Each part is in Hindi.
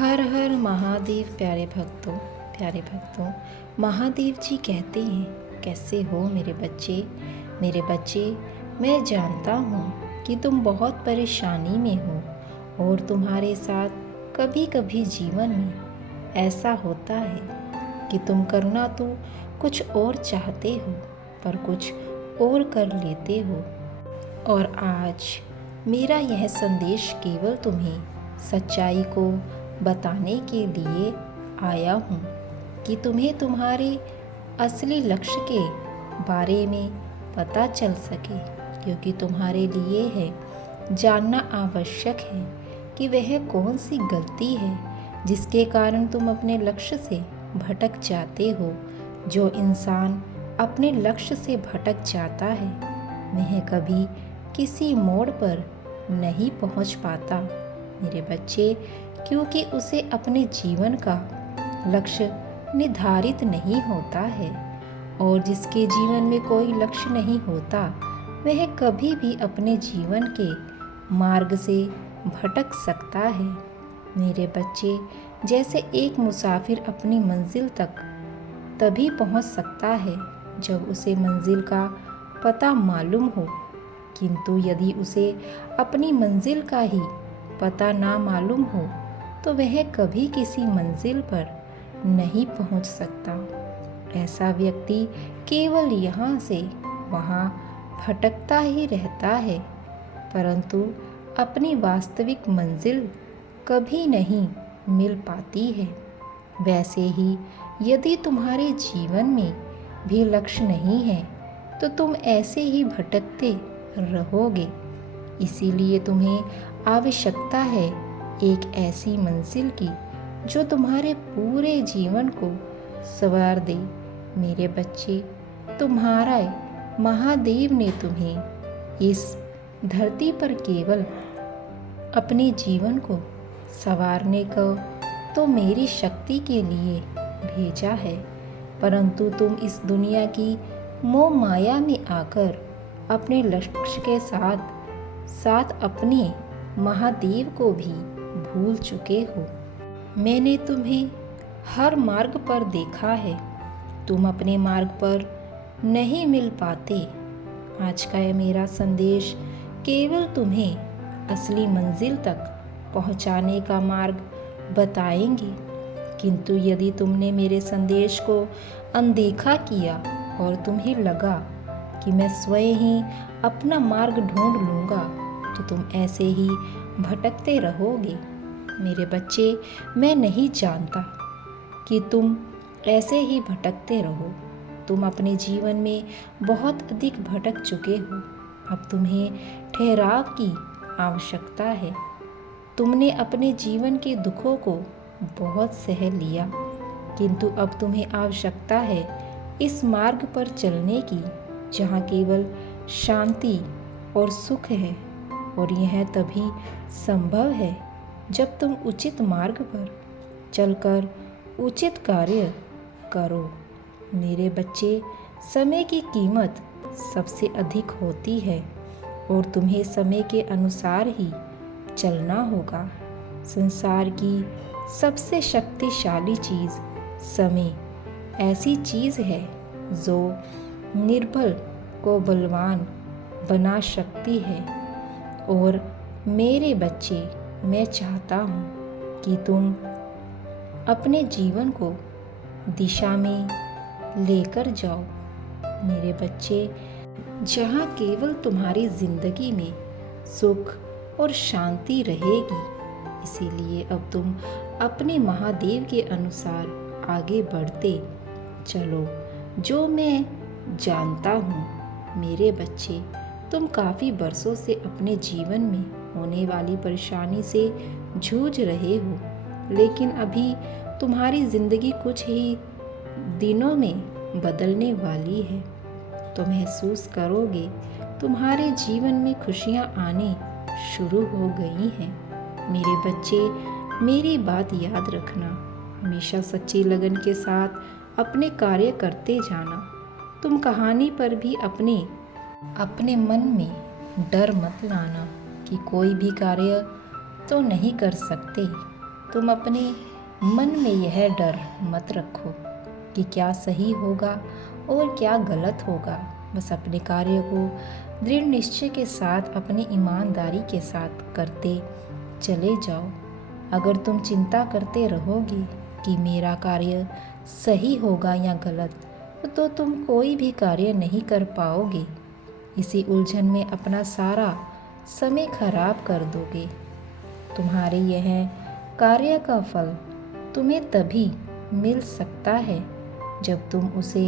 हर हर महादेव। प्यारे भक्तों, महादेव जी कहते हैं, कैसे हो मेरे बच्चे। मैं जानता हूँ कि तुम बहुत परेशानी में हो और तुम्हारे साथ कभी कभी जीवन में ऐसा होता है कि तुम करना तो कुछ और चाहते हो पर कुछ और कर लेते हो। और आज मेरा यह संदेश केवल तुम्हें सच्चाई को बताने के लिए आया हूँ कि तुम्हें तुम्हारे असली लक्ष्य के बारे में पता चल सके, क्योंकि तुम्हारे लिए है जानना आवश्यक है कि वह कौन सी गलती है जिसके कारण तुम अपने लक्ष्य से भटक जाते हो। जो इंसान अपने लक्ष्य से भटक जाता है वह कभी किसी मोड़ पर नहीं पहुंच पाता मेरे बच्चे, क्योंकि उसे अपने जीवन का लक्ष्य निर्धारित नहीं होता है। और जिसके जीवन में कोई लक्ष्य नहीं होता वह कभी भी अपने जीवन के मार्ग से भटक सकता है मेरे बच्चे। जैसे एक मुसाफिर अपनी मंजिल तक तभी पहुंच सकता है जब उसे मंजिल का पता मालूम हो, किंतु यदि उसे अपनी मंजिल का ही पता ना मालूम हो तो वह कभी किसी मंजिल पर नहीं पहुंच सकता। ऐसा व्यक्ति केवल यहाँ से वहाँ भटकता ही रहता है, परंतु अपनी वास्तविक मंजिल कभी नहीं मिल पाती है। वैसे ही यदि तुम्हारे जीवन में भी लक्ष्य नहीं है तो तुम ऐसे ही भटकते रहोगे। इसीलिए तुम्हें आवश्यकता है एक ऐसी मंजिल की जो तुम्हारे पूरे जीवन को संवार दे मेरे बच्चे। तुम्हारा महादेव ने तुम्हें इस धरती पर केवल अपने जीवन को संवारने को तो मेरी शक्ति के लिए भेजा है, परंतु तुम इस दुनिया की मोह माया में आकर अपने लक्ष्य के साथ साथ अपने महादेव को भी भूल चुके हो। मैंने तुम्हें हर मार्ग पर देखा है, तुम अपने मार्ग पर नहीं मिल पाते। आज का यह मेरा संदेश केवल तुम्हें असली मंजिल तक पहुंचाने का मार्ग बताएंगे, किंतु यदि तुमने मेरे संदेश को अनदेखा किया और तुम्हें लगा कि मैं स्वयं ही अपना मार्ग ढूंढ लूँगा तो तुम ऐसे ही भटकते रहोगे मेरे बच्चे। मैं नहीं जानता कि तुम ऐसे ही भटकते रहो। तुम अपने जीवन में बहुत अधिक भटक चुके हो। अब तुम्हें ठहराव की आवश्यकता है। तुमने अपने जीवन के दुखों को बहुत सह लिया, किंतु अब तुम्हें आवश्यकता है इस मार्ग पर चलने की जहाँ केवल शांति और सुख है। और यह तभी संभव है जब तुम उचित मार्ग पर चलकर उचित कार्य करो मेरे बच्चे। समय की कीमत सबसे अधिक होती है और तुम्हें समय के अनुसार ही चलना होगा। संसार की सबसे शक्तिशाली चीज़ समय ऐसी चीज़ है जो निर्बल को बलवान बना सकती है। और मेरे बच्चे, मैं चाहता हूँ कि तुम अपने जीवन को दिशा में लेकर जाओ मेरे बच्चे, जहाँ केवल तुम्हारी जिंदगी में सुख और शांति रहेगी। इसीलिए अब तुम अपने महादेव के अनुसार आगे बढ़ते चलो। जो मैं जानता हूँ मेरे बच्चे, तुम काफ़ी बरसों से अपने जीवन में होने वाली परेशानी से जूझ रहे हो, लेकिन अभी तुम्हारी ज़िंदगी कुछ ही दिनों में बदलने वाली है। तो महसूस करोगे तुम्हारे जीवन में खुशियाँ आने शुरू हो गई हैं मेरे बच्चे। मेरी बात याद रखना, हमेशा सच्ची लगन के साथ अपने कार्य करते जाना। तुम कहानी पर भी अपने मन में डर मत लाना कि कोई भी कार्य तो नहीं कर सकते, तुम अपने मन में यह डर मत रखो कि क्या सही होगा और क्या गलत होगा। बस अपने कार्य को दृढ़ निश्चय के साथ, अपनी ईमानदारी के साथ करते चले जाओ। अगर तुम चिंता करते रहोगे कि मेरा कार्य सही होगा या गलत, तो तुम कोई भी कार्य नहीं कर पाओगे। इसी उलझन में अपना सारा समय खराब कर दोगे। तुम्हारे यह कार्य का फल तुम्हें तभी मिल सकता है जब तुम उसे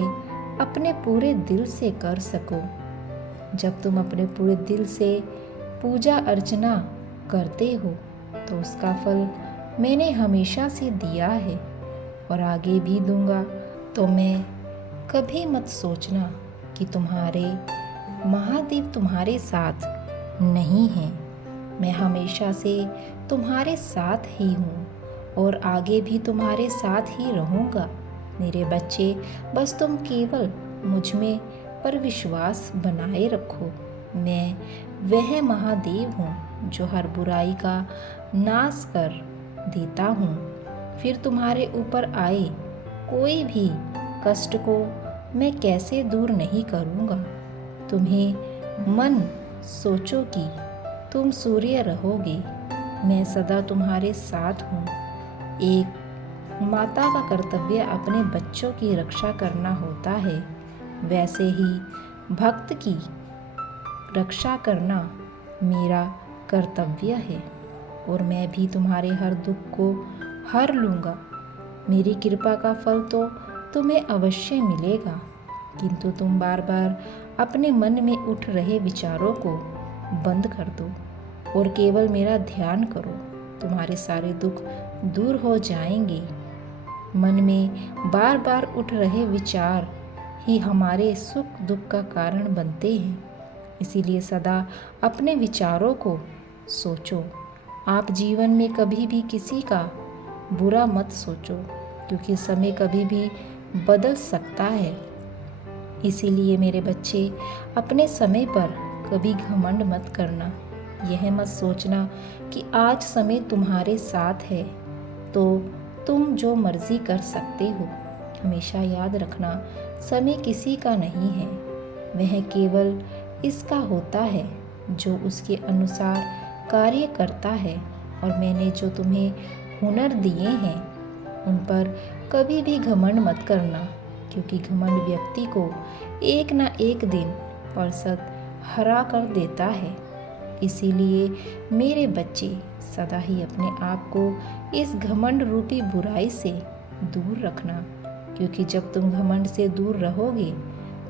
अपने पूरे दिल से कर सको। जब तुम अपने पूरे दिल से पूजा अर्चना करते हो तो उसका फल मैंने हमेशा से दिया है और आगे भी दूंगा। तो मैं कभी मत सोचना कि तुम्हारे महादेव तुम्हारे साथ नहीं हैं। मैं हमेशा से तुम्हारे साथ ही हूँ और आगे भी तुम्हारे साथ ही रहूँगा। मेरे बच्चे, बस तुम केवल मुझ में पर विश्वास बनाए रखो। मैं वह महादेव हूँ जो हर बुराई का नाश कर देता हूँ। फिर तुम्हारे ऊपर आए कोई भी कष्ट को मैं कैसे दूर नहीं करूँगा। तुम्हें मन सोचो कि तुम सूर्य रहोगे, मैं सदा तुम्हारे साथ हूँ। एक माता का कर्तव्य अपने बच्चों की रक्षा करना होता है, वैसे ही भक्त की रक्षा करना मेरा कर्तव्य है और मैं भी तुम्हारे हर दुख को हर लूँगा। मेरी कृपा का फल तो तुम्हें अवश्य मिलेगा, किंतु तुम बार बार अपने मन में उठ रहे विचारों को बंद कर दो और केवल मेरा ध्यान करो। तुम्हारे सारे दुख दूर हो जाएंगे। मन में बार बार उठ रहे विचार ही हमारे सुख दुख का कारण बनते हैं। इसीलिए सदा अपने विचारों को सोचो। आप जीवन में कभी भी किसी का बुरा मत सोचो, क्योंकि समय कभी भी बदल सकता है। इसीलिए मेरे बच्चे, अपने समय पर कभी घमंड मत करना। यह मत सोचना कि आज समय तुम्हारे साथ है तो तुम जो मर्जी कर सकते हो। हमेशा याद रखना, समय किसी का नहीं है, वह केवल इसका होता है जो उसके अनुसार कार्य करता है। और मैंने जो तुम्हें हुनर दिए हैं उन पर कभी भी घमंड मत करना, क्योंकि घमंड व्यक्ति को एक ना एक दिन परसत हरा कर देता है। इसीलिए मेरे बच्चे, सदा ही अपने आप को इस घमंड रूपी बुराई से दूर रखना, क्योंकि जब तुम घमंड से दूर रहोगे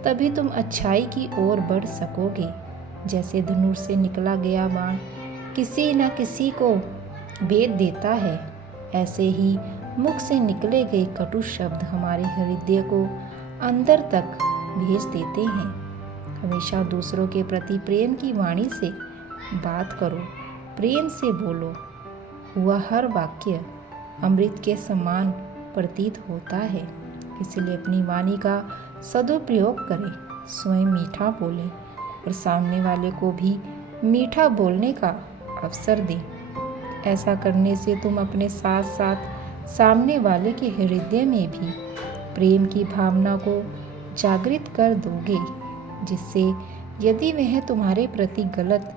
तभी तुम अच्छाई की ओर बढ़ सकोगे। जैसे धनुष से निकला गया बाण किसी न किसी को भेद देता है, ऐसे ही मुख से निकले गए कटु शब्द हमारे हृदय को अंदर तक भेज देते हैं। हमेशा दूसरों के प्रति प्रेम की वाणी से बात करो, प्रेम से बोलो। हुआ हर वाक्य अमृत के समान प्रतीत होता है। इसलिए अपनी वाणी का सदुपयोग करें, स्वयं मीठा बोलें और सामने वाले को भी मीठा बोलने का अवसर दें। ऐसा करने से तुम अपने साथ साथ सामने वाले के हृदय में भी प्रेम की भावना को जागृत कर दोगे, जिससे यदि वह तुम्हारे प्रति गलत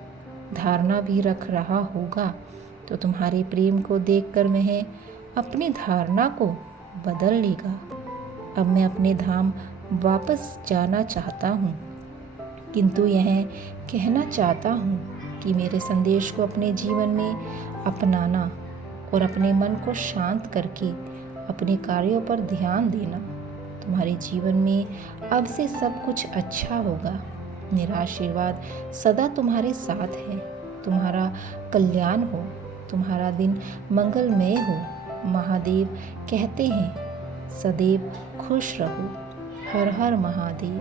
धारणा भी रख रहा होगा तो तुम्हारे प्रेम को देखकर वह अपनी धारणा को बदल लेगा। अब मैं अपने धाम वापस जाना चाहता हूँ, किंतु यह कहना चाहता हूँ कि मेरे संदेश को अपने जीवन में अपनाना और अपने मन को शांत करके अपने कार्यों पर ध्यान देना। तुम्हारे जीवन में अब से सब कुछ अच्छा होगा। मेरा आशीर्वाद सदा तुम्हारे साथ है। तुम्हारा कल्याण हो, तुम्हारा दिन मंगलमय हो। महादेव कहते हैं, सदैव खुश रहो। हर हर महादेव।